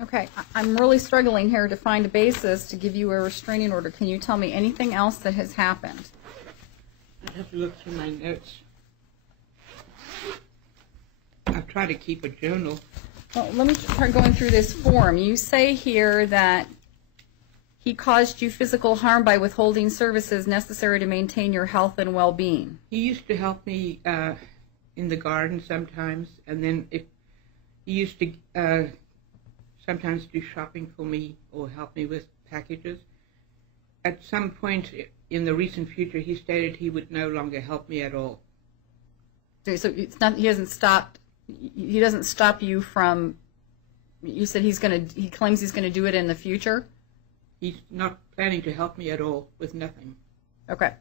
Okay, I'm really struggling here to find a basis to give you a restraining order. Can you tell me anything else that has happened? I have to look through my notes. I've tried to keep a journal. Well, let me try going through this form. You say here that he caused you physical harm by withholding services necessary to maintain your health and well-being. He used to help me in the garden sometimes, and then if he used to sometimes do shopping for me or help me with packages. At some point in the recent future, he stated he would no longer help me at all. So it's not. He hasn't stopped. He doesn't stop you from. You said he claims he's gonna do it in the future. He's not planning to help me at all with nothing. Okay.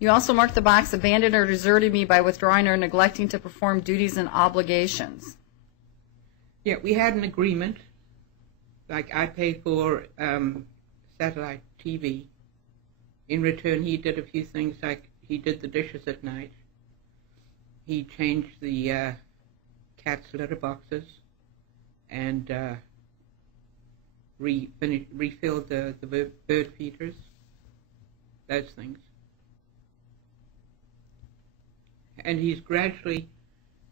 You also marked the box abandoned or deserted me by withdrawing or neglecting to perform duties and obligations. Yeah, we had an agreement. Like I pay for satellite TV. In return, he did a few things, like he did the dishes at night. He changed the cat's litter boxes and refilled the bird feeders, those things. And he's gradually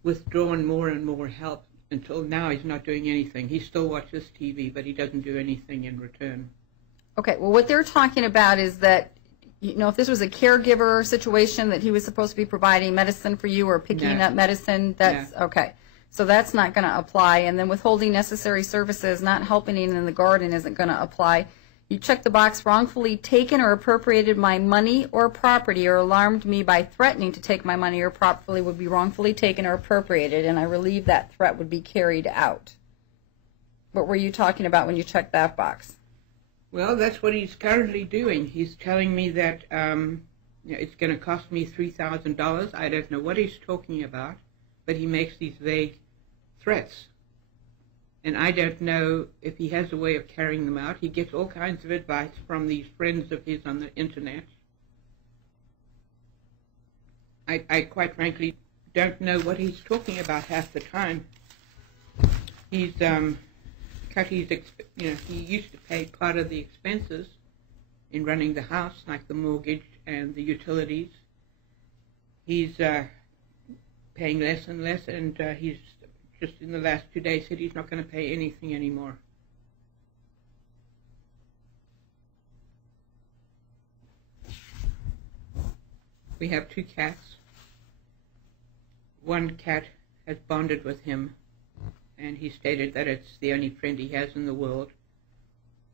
withdrawn more and more help until now he's not doing anything. He still watches TV, but he doesn't do anything in return. Okay, well, what they're talking about is that, you know, if this was a caregiver situation that he was supposed to be providing medicine for you or picking up medicine, that's okay. So that's not going to apply. And then withholding necessary services, not helping in the garden isn't going to apply. You checked the box wrongfully taken or appropriated my money or property or alarmed me by threatening to take my money or property would be wrongfully taken or appropriated, and I relieve that threat would be carried out. What were you talking about when you checked that box? Well, that's what he's currently doing. He's telling me that it's going to cost me $3,000. I don't know what he's talking about, but he makes these vague threats. And I don't know if he has a way of carrying them out. He gets all kinds of advice from these friends of his on the internet. I quite frankly don't know what he's talking about half the time. He's cut his, he used to pay part of the expenses in running the house, like the mortgage and the utilities. He's paying less and less, and he's just in the last 2 days said he's not going to pay anything anymore. We have 2 cats. One cat has bonded with him, and he stated that it's the only friend he has in the world.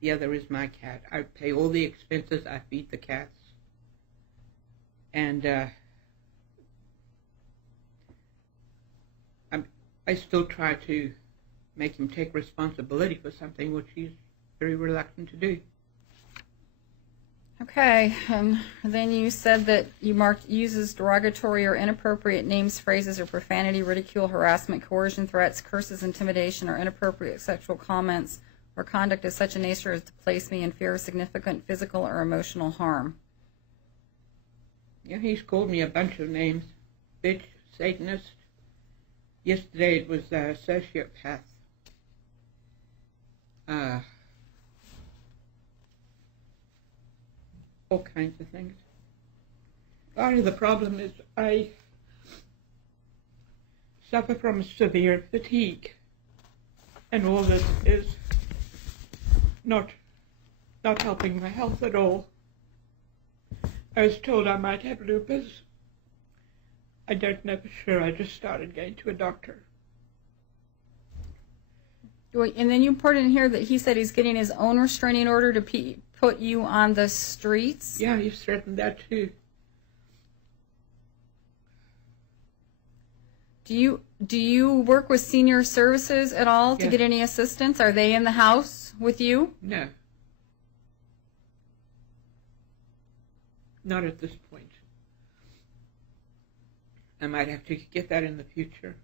The other is my cat. I pay all the expenses. I feed the cats. And I still try to make him take responsibility for something which he's very reluctant to do. Okay, then you said that you marked uses derogatory or inappropriate names, phrases, or profanity, ridicule, harassment, coercion, threats, curses, intimidation, or inappropriate sexual comments or conduct of such a nature as to place me in fear of significant physical or emotional harm. Yeah, he's called me a bunch of names. Bitch, Satanist. Yesterday it was sociopath. All kinds of things. Part of the problem is I suffer from severe fatigue, and all this is not helping my health at all. I was told I might have lupus. I don't know for sure. I just started going to a doctor. And then you put in here that he said he's getting his own restraining order to put you on the streets? Yeah, he's threatened that too. Do you work with senior services at all to get any assistance? Are they in the house with you? No. Not at this point. I might have to get that in the future.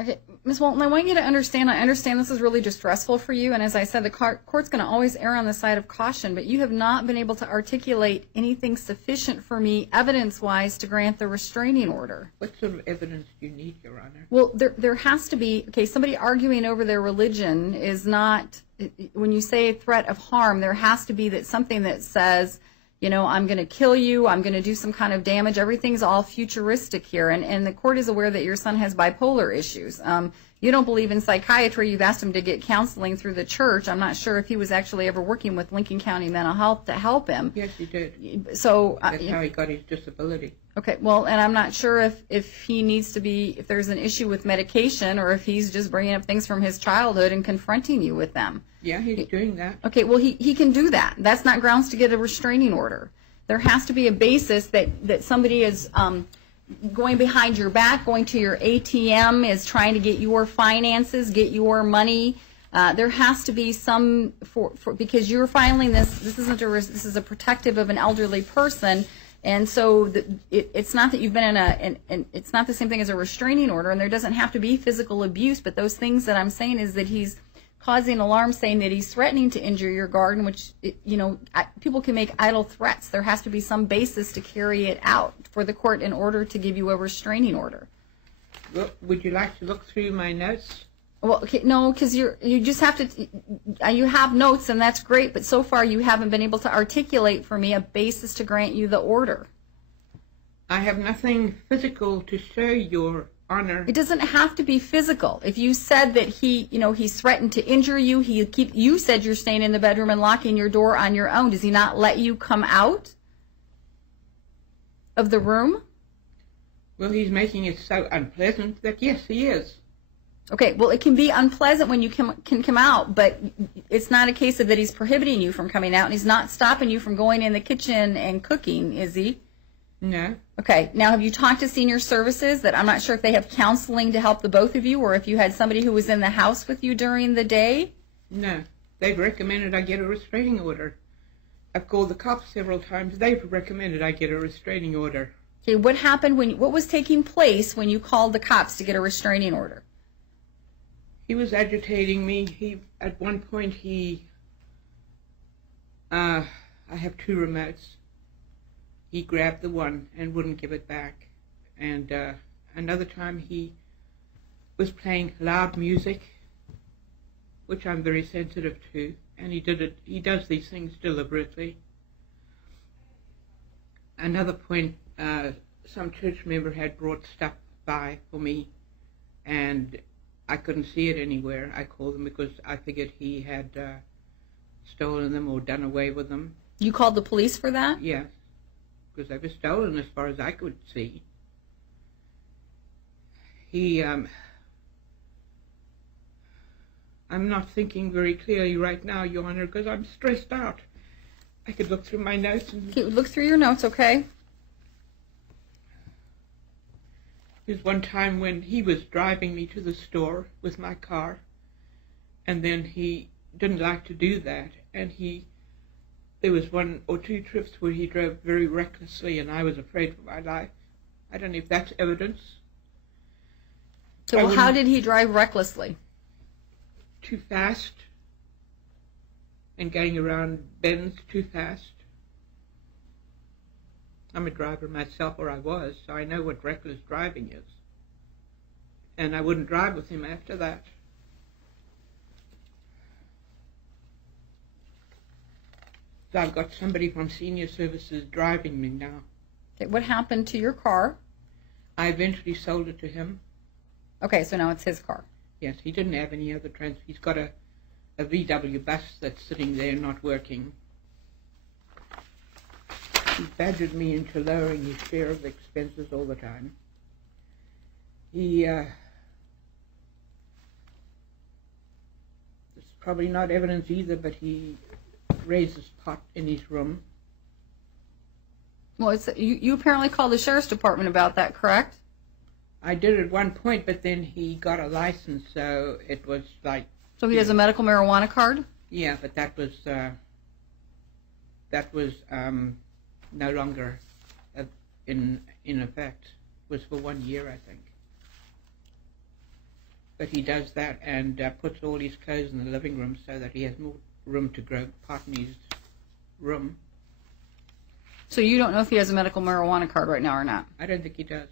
Okay, Ms. Walton, I want you to understand, I understand this is really distressful for you, and as I said, the court's going to always err on the side of caution, but you have not been able to articulate anything sufficient for me, evidence-wise, to grant the restraining order. What sort of evidence do you need, Your Honor? Well, there has to be, okay, somebody arguing over their religion is not, when you say threat of harm, there has to be that something that says, you know, I'm going to kill you, I'm going to do some kind of damage. Everything's all futuristic here, and the court is aware that your son has bipolar issues. You don't believe in psychiatry. You've asked him to get counseling through the church. I'm not sure if he was actually ever working with Lincoln County Mental Health to help him. Yes, he did. So that's how he got his disability. Okay, well, and I'm not sure if he needs to be, if there's an issue with medication, or if he's just bringing up things from his childhood and confronting you with them. Yeah, he's doing that. Okay, well, he can do that. That's not grounds to get a restraining order. There has to be a basis that somebody is going behind your back, going to your ATM, is trying to get your finances, get your money. There has to be some, because you're filing this is a protective of an elderly person. And so it's not that you've been it's not the same thing as a restraining order, and there doesn't have to be physical abuse, but those things that I'm saying is that he's causing alarm, saying that he's threatening to injure your garden, which, you know, people can make idle threats. There has to be some basis to carry it out for the court in order to give you a restraining order. Well, would you like to look through my notes? Well, okay, no, because you just have to, you have notes, and that's great, but so far you haven't been able to articulate for me a basis to grant you the order. I have nothing physical to show, Your Honor. It doesn't have to be physical. If you said that he's threatened to injure you, you said you're staying in the bedroom and locking your door on your own. Does he not let you come out of the room? Well, he's making it so unpleasant that yes, he is. Okay, well, it can be unpleasant when you can come out, but it's not a case of that he's prohibiting you from coming out, and he's not stopping you from going in the kitchen and cooking, is he? No. Okay, now have you talked to senior services? That I'm not sure if they have counseling to help the both of you, or if you had somebody who was in the house with you during the day? No, they've recommended I get a restraining order. I've called the cops several times. They've recommended I get a restraining order. Okay, what happened what was taking place when you called the cops to get a restraining order? He was agitating me. At one point, I have two remotes. He grabbed the one and wouldn't give it back. And another time he was playing loud music, which I'm very sensitive to, and he does these things deliberately. Another point, some church member had brought stuff by for me, and I couldn't see it anywhere. I called them because I figured he had stolen them or done away with them. You called the police for that? Yes, because they were stolen as far as I could see. I'm not thinking very clearly right now, Your Honor, because I'm stressed out. I could look through my notes. Okay, look through your notes, okay? There's one time when he was driving me to the store with my car, and then he didn't like to do that, and there was one or two trips where he drove very recklessly, and I was afraid for my life. I don't know if that's evidence. So how did he drive recklessly? Too fast, and getting around bends too fast. I'm a driver myself, or I was, so I know what reckless driving is. And I wouldn't drive with him after that. So I've got somebody from senior services driving me now. Okay, what happened to your car? I eventually sold it to him. Okay, so now it's his car. Yes, he didn't have any other transport. He's got a VW bus that's sitting there not working. He badgered me into lowering his share of the expenses all the time. It's probably not evidence either, but he raises pot in his room. Well, you apparently called the sheriff's department about that, correct? I did at one point, but then he got a license, so it was like... So he has a medical marijuana card? Yeah, but that was no longer in effect. It was for 1 year, I think. But he does that and puts all his clothes in the living room so that he has more room to grow pot in his room. So you don't know if he has a medical marijuana card right now or not? I don't think he does.